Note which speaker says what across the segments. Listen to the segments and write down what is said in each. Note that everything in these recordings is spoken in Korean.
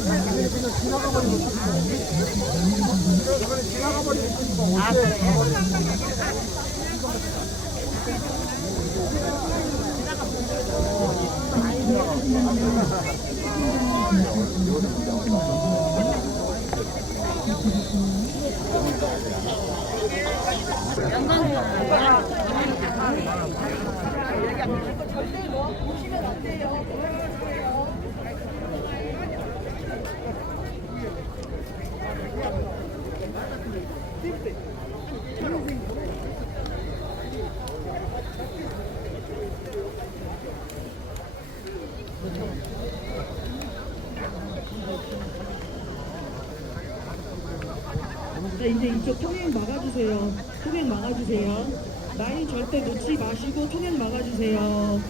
Speaker 1: 지나가버리고 싶은 거 지나가버리고 싶은 거 지나가버리고 싶은 거 지나가버리고 싶은 거 절대 놓아 보시면 안 돼요.
Speaker 2: 자, 이제 이쪽 통행 막아주세요. 통행 막아주세요. 라인 절대 놓지 마시고 통행 막아주세요.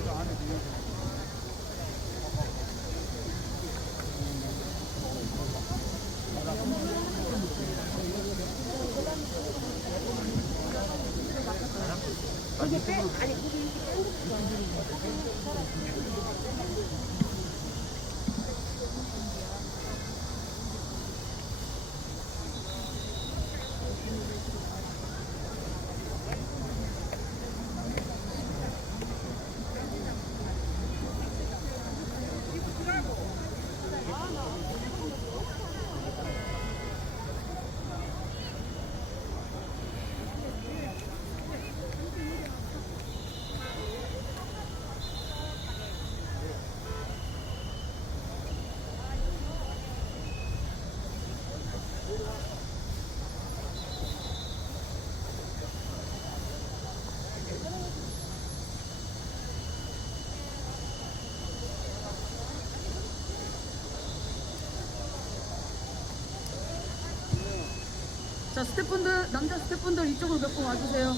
Speaker 1: 자, 스태프분들, 남자 스태프분들 이쪽으로 몇 분 와주세요.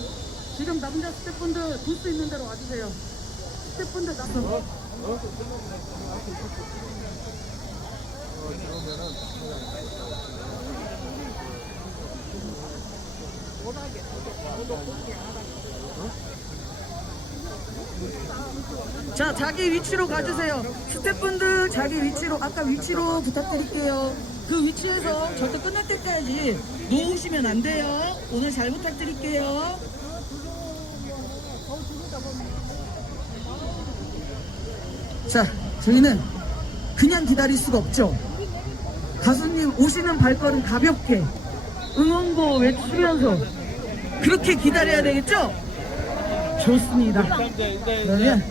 Speaker 1: 지금 남자 스태프분들 부스 있는 대로 와주세요. 스태프분들 나 자, 자기 위치로 가주세요. 스태프분들 자기 위치로, 아까 위치로 부탁드릴게요. 그 위치에서 절대 끝날 때까지 놓으시면 안 돼요. 오늘 잘 부탁드릴게요. 자, 저희는 그냥 기다릴 수가 없죠. 가수님 오시는 발걸음 가볍게 응원고 외치면서 그렇게 기다려야 되겠죠? 좋습니다. 그러면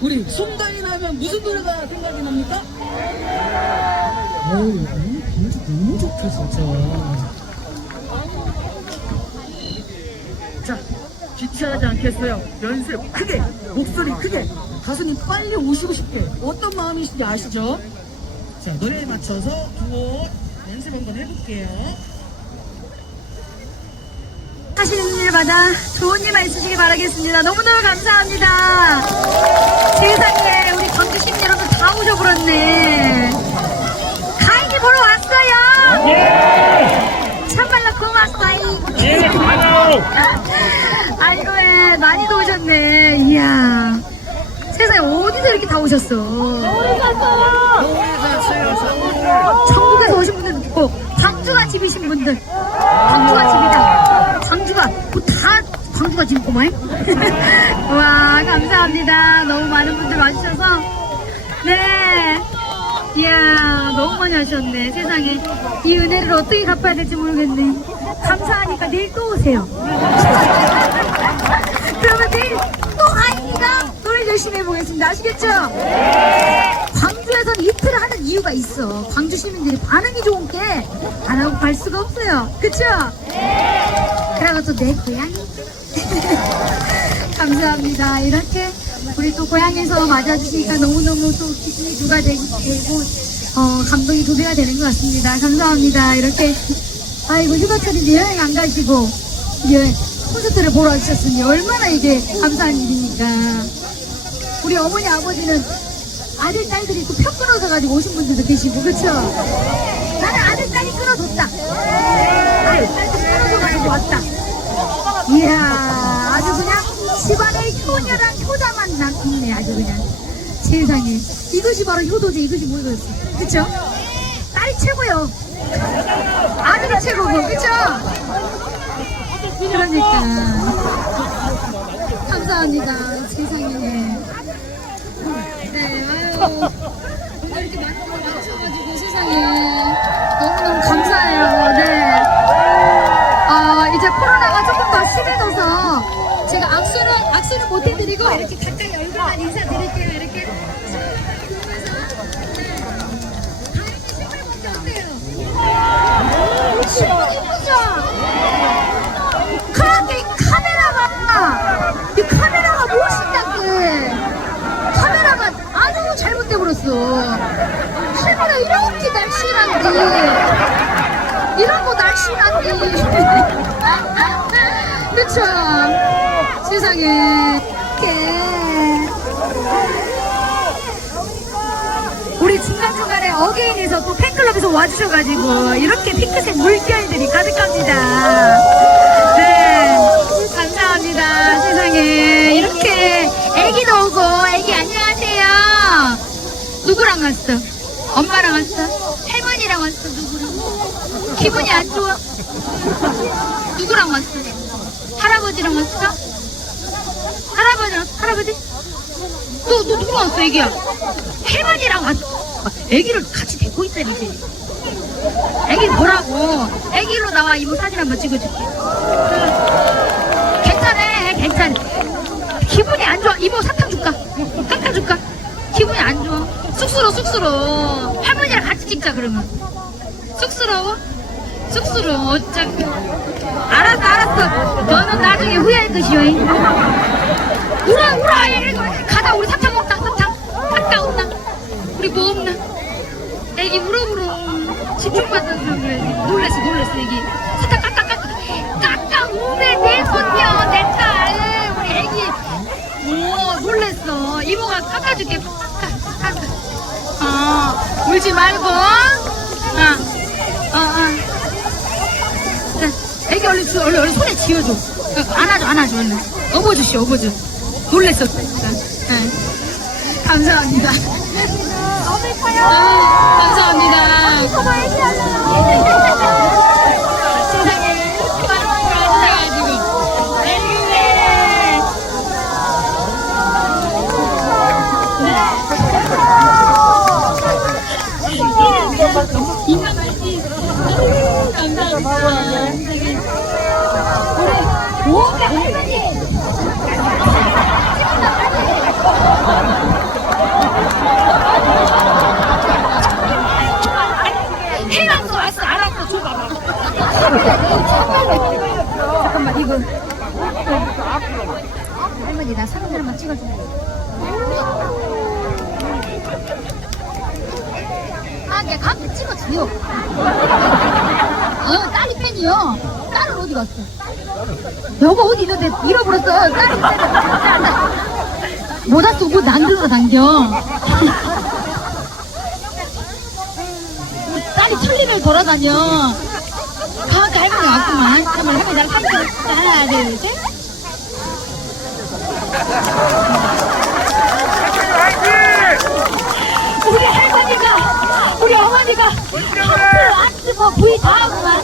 Speaker 1: 우리 송가인 하면 무슨 노래가 생각이 납니까? 너무 좋다 진짜. 자, 지체하지 않겠어요. 연습 크게, 목소리 크게. 가수님 빨리 오시고 싶게. 어떤 마음이신지 아시죠? 자, 노래에 맞춰서 두곡 연습 한번 해볼게요.
Speaker 3: 하시는 일마다 좋은 일만 있으시길 바라겠습니다. 너무너무 감사합니다. 우리 광주 시민 여러분 다 오셔버렸네. 가인이 보러 왔어요. 참말로 고맙어요. 아이고 예, 많이도 오셨네. 이야. 세상에 어디서 이렇게 다 오셨어? 전국에서 오신 분들도 있고 광주가 집이신 분들. 광주가 집이다. 광주가. 뭐 다 광주가 집이구만 와 감사합니다. 너무 많은 분들 와주셔서. 네. 이야 너무 많이 하셨네. 세상에. 이 은혜를 어떻게 갚아야 될지 모르겠네 감사하니까 내일 또 오세요 그러면 내일 또 아이가 노래 열심히 해보겠습니다 아시겠죠? 광주에서는 이틀을 하는 이유가 있어. 광주 시민들이 반응이 좋은 게 안 하고 갈 수가 없어요. 그쵸? 그리고 또 내 고향이. 감사합니다. 이렇게 우리 또 고향에서 맞아주시니까 너무너무 또 기분이 누가 되고, 어, 감동이 두 배가 되는 것 같습니다. 감사합니다. 이렇게, 아이고, 휴가철인데 여행 안 가시고, 이제 콘서트를 보러 와주셨으니 얼마나 이게 감사한 일입니까. 우리 어머니 아버지는 아들 딸들이 또표 끊어서 가지고 오신 분들도 계시고 그렇죠? 나는 아들 딸이 끊어줬다 가지고 왔다. 이야, 아주 그냥 집안에 효녀랑 효자만 남 있네, 아주 그냥. 세상에. 이것이 바로 효도지, 이것이 뭐겠어. 그쵸? 딸이 최고요. 아들이 최고고, 그쵸? 그러니까. 감사합니다. 세상에. 네, 아유. 이렇게 많은 걸 맞춰가지고 세상에. 너무너무 감사해요. 네. 아, 이제 코로나가 조금 더 심해져서 제가 악수는, 악수는 못 해드리고 이렇게 가까이 얼굴만 인사드릴게요. 이렇게. 보면서. 네. 다행히 신발 먼저 어때요? 신발 예쁘죠? 그런데 이 카메라가, 이 카메라가 무엇이냐그 카메라가 아주 잘못돼 버렸어. 카메라 이렇게 날씬한데, 이런 거 날씬한데. 그쵸? 세상에. 우리 중간중간에 어게인에서 또 팬클 럽에서 와주셔가지고 이렇게 핑크색 물결들이 가득합니다. 네, 감사합니다. 세상에 이렇게 애기도 오고 애기 안녕하세요. 누구랑 왔어? 엄마랑 왔어? 할머니랑 왔어? 누구랑? 기분이 안 좋아? 누구랑 왔어? 할아버지랑 왔어? 할아버지랑? 할아버지? 너, 너 누구랑 왔어, 애기야? 할머니랑 왔어. 애기를 같이 데리고 있다니, 이제. 애기 보라고. 애기로 나와, 이모 사진 한번 찍어줄게. 괜찮아, 괜찮아. 기분이 안 좋아. 이모 사탕 줄까? 깎아 줄까? 기분이 안 좋아. 쑥스러워, 쑥스러워. 할머니랑 같이 찍자, 그러면. 쑥스러워? 쑥스러워, 어차피. 알았어, 알았어. 너는 나중에 후회할 것이오. 우라 우라 이거 가자 우리 사탕 먹자 사탕 아까 없나 우리 뭐 없나 애기 울어 울어 집중받아서 그래 놀랬어 놀랬어 애기 사탕 깎아 깎아 우네 내 손녀 내딸 우리 애기 오 놀랬어 이모가 깎아줄게 깎아 깎아 어 울지 말고 어어어 자, 애기 얼른 주, 얼른, 얼른 손에 쥐어줘. 어, 안아줘, 안아줘, 얼른. 업어주시, 업어줘. 놀랬어. 진짜. 네. 감사합니다. 아, 감사합니다. 세상에, 바로 앉아가지고. 아이고, 왜. 이만 말지. 감사합니다. 우리 오게 할머니. 해놨어 왔어 알았어 줘봐봐 잠깐만 이거 할머니 나 사진 한번 찍어줘 아걔 가끔 찍어줘요 어 딸이 팬이요 딸은 어디 갔어 여보 어디 있는데 잃어버렸어 딸이 팬못 왔어 뭐난 들어 당겨 딸이 천리를 돌아다녀. 가만히 할머니 왔구만. 잠깐만, 할머니 나랑 찍어. 하나, 둘, 셋. 우리 할머니가, 우리 어머니가 하트, 하트, 뭐, 부위 다 하구만.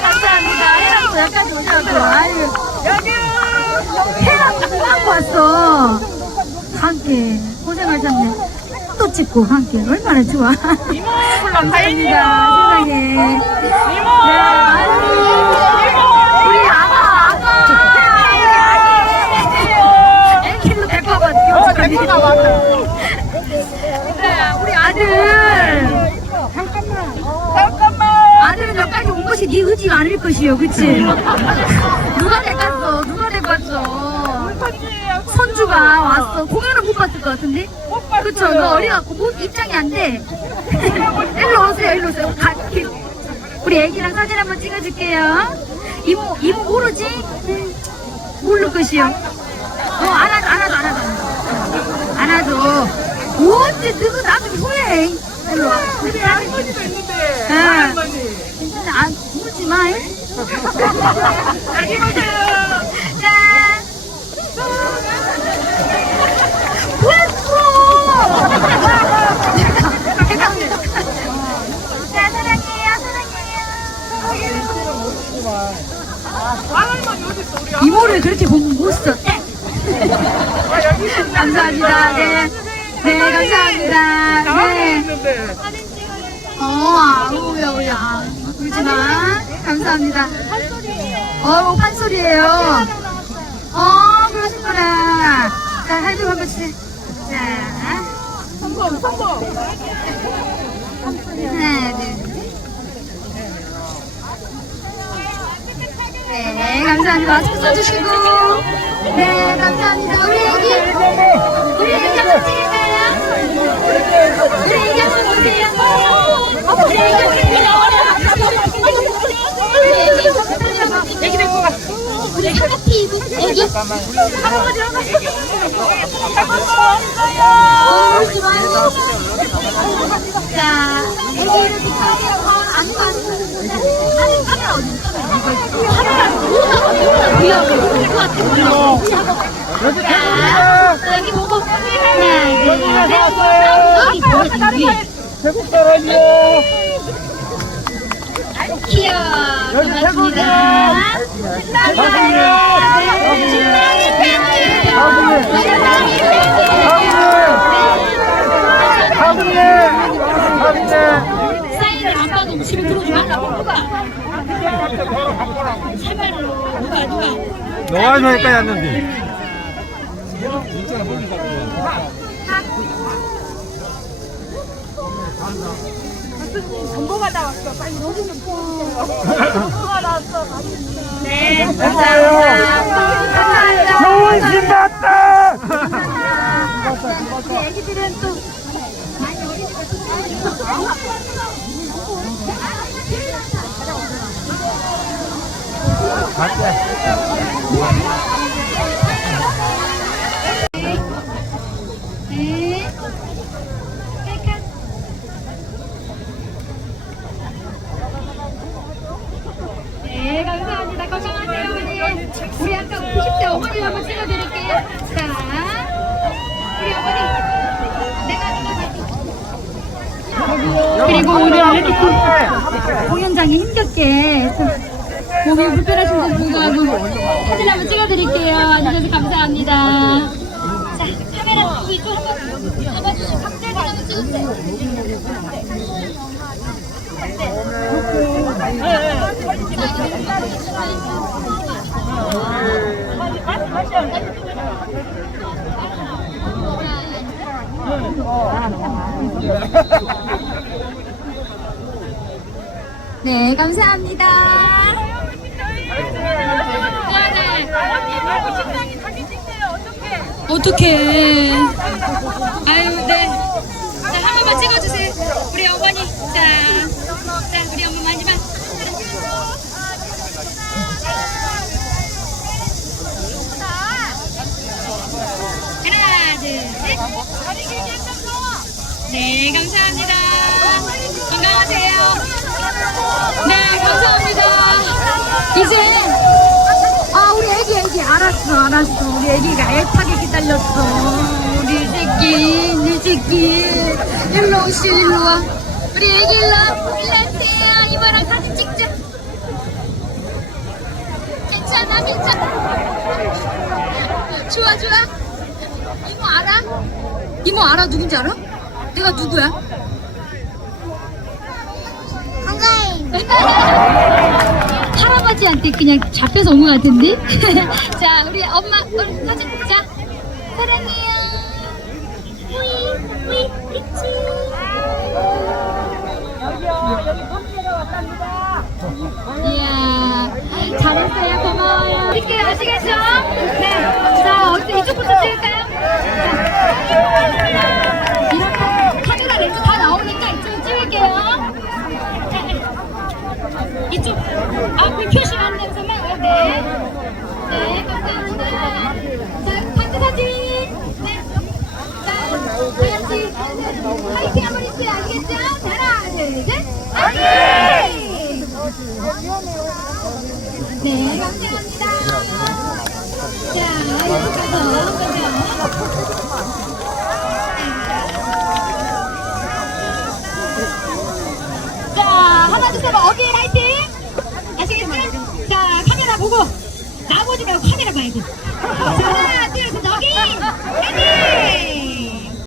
Speaker 3: 감사합니다. 해랑도 여기까지 오셔서. 아유. 해랑 끝나고 왔어. 함께 고생하셨네. 또 찍고 함께 얼마나 좋아. 이모 감사합니다. 세상에. 이모. 우리 아가 아가. 애킬로 백화가 데리고 왔다. 네, 우리 아들. 아들은 여기까지 온 것이 네 의지가 아닐 것이요, 그치? 누가 데려갔어? 누가 데려갔어? 손주가 왔어. 공연을 못 봤을 것 같은데? 그쵸, 너 어려갖고 못 입장이 안 돼. 일로 오세요, 일로 오세요. 가, 기- 우리 애기랑 사진 한번 찍어줄게요. 이모, 이모 모르지? 응. 모를 것이요. 어, 안아줘, 안아줘, 안아줘. 안아줘. 어째, 너가 나중에 후회해. 일로 와.
Speaker 1: 우리 할머니도 있는데
Speaker 3: 네.
Speaker 1: 할머니
Speaker 3: 괜찮아. 안 울지 마.
Speaker 1: 여기 보세요 할머니 우리
Speaker 3: 이모를 그렇게 보면 못 써. 감사합니다. 네. 네, 감사합니다.
Speaker 1: 나와서
Speaker 3: 네.
Speaker 1: 있는데
Speaker 3: 어, 아우야, 우야. 울지 마. 감사합니다. 어, 판소리예요. 어, 그러시구나. 자, 할머니 한번 주세요. 자.
Speaker 1: 성공 성공
Speaker 3: 하나, 둘. 네, 감사합니다. 마스크 써주시고. 네, 감사합니다. 우리 애기, 우리 애기 한번 찍을까요? 우리 애기 한번 보세요. 우리 애기 한번 우리 애기. 여기 보고 하나, 둘, 셋. 여기 보여주기 위해.
Speaker 1: 태국 사람이요
Speaker 3: 귀여워. 고맙습니다. 사인을 안 봐도 집에 들어오지 말라고 누가? 제발로 누가 누가?
Speaker 4: 너가 저기까지 왔는데.
Speaker 3: 네, 감사합니다. 감사합니다.
Speaker 4: 좋은 집 봤다!
Speaker 3: 우리 애기들은 또 많이 어리니까 네. 셀카. 네, 감사합니다. 건강하세요, 어머니. 우리 아까 90대 어머니 한번 찍어드릴게요. 자, 그리고 오늘 공연장에 힘겹게 또 몸이 불편하신 분 불구하고 사진 한번 찍어드릴게요. 와주셔서 감사합니다. 자, 카메라 한번 찍으세요. 네, 감사합니다. 어떡해. 아유, 네. 자, 한 번만 찍어주세요. 우리 어머니. 자, 자, 우리 엄마 마지막. 하나, 둘, 셋. 네, 감사합니다. 건강하세요. 네, 감사합니다. 이제, 아, 우리 애기. 알았어, 알았어. 우리 애기가 애타게 기다렸어. 우리 새끼, 네 새끼. 일로 오시, 일로 와. 우리 애기 일로 와. 일로 오세요. 이모랑 사진 찍자. 괜찮아, 괜찮아. 좋아, 좋아. 이모 알아? 이모 알아? 누군지 알아? 내가 누구야? 건강해. 할아버지한테 그냥 잡혀서 온 것 같은데? 자, 우리 엄마, 우리 사진 찍자. 사랑해요. 우이, 우이, 그치. 이야, 잘했어요. 고마워요. 찍게요. 아시겠죠?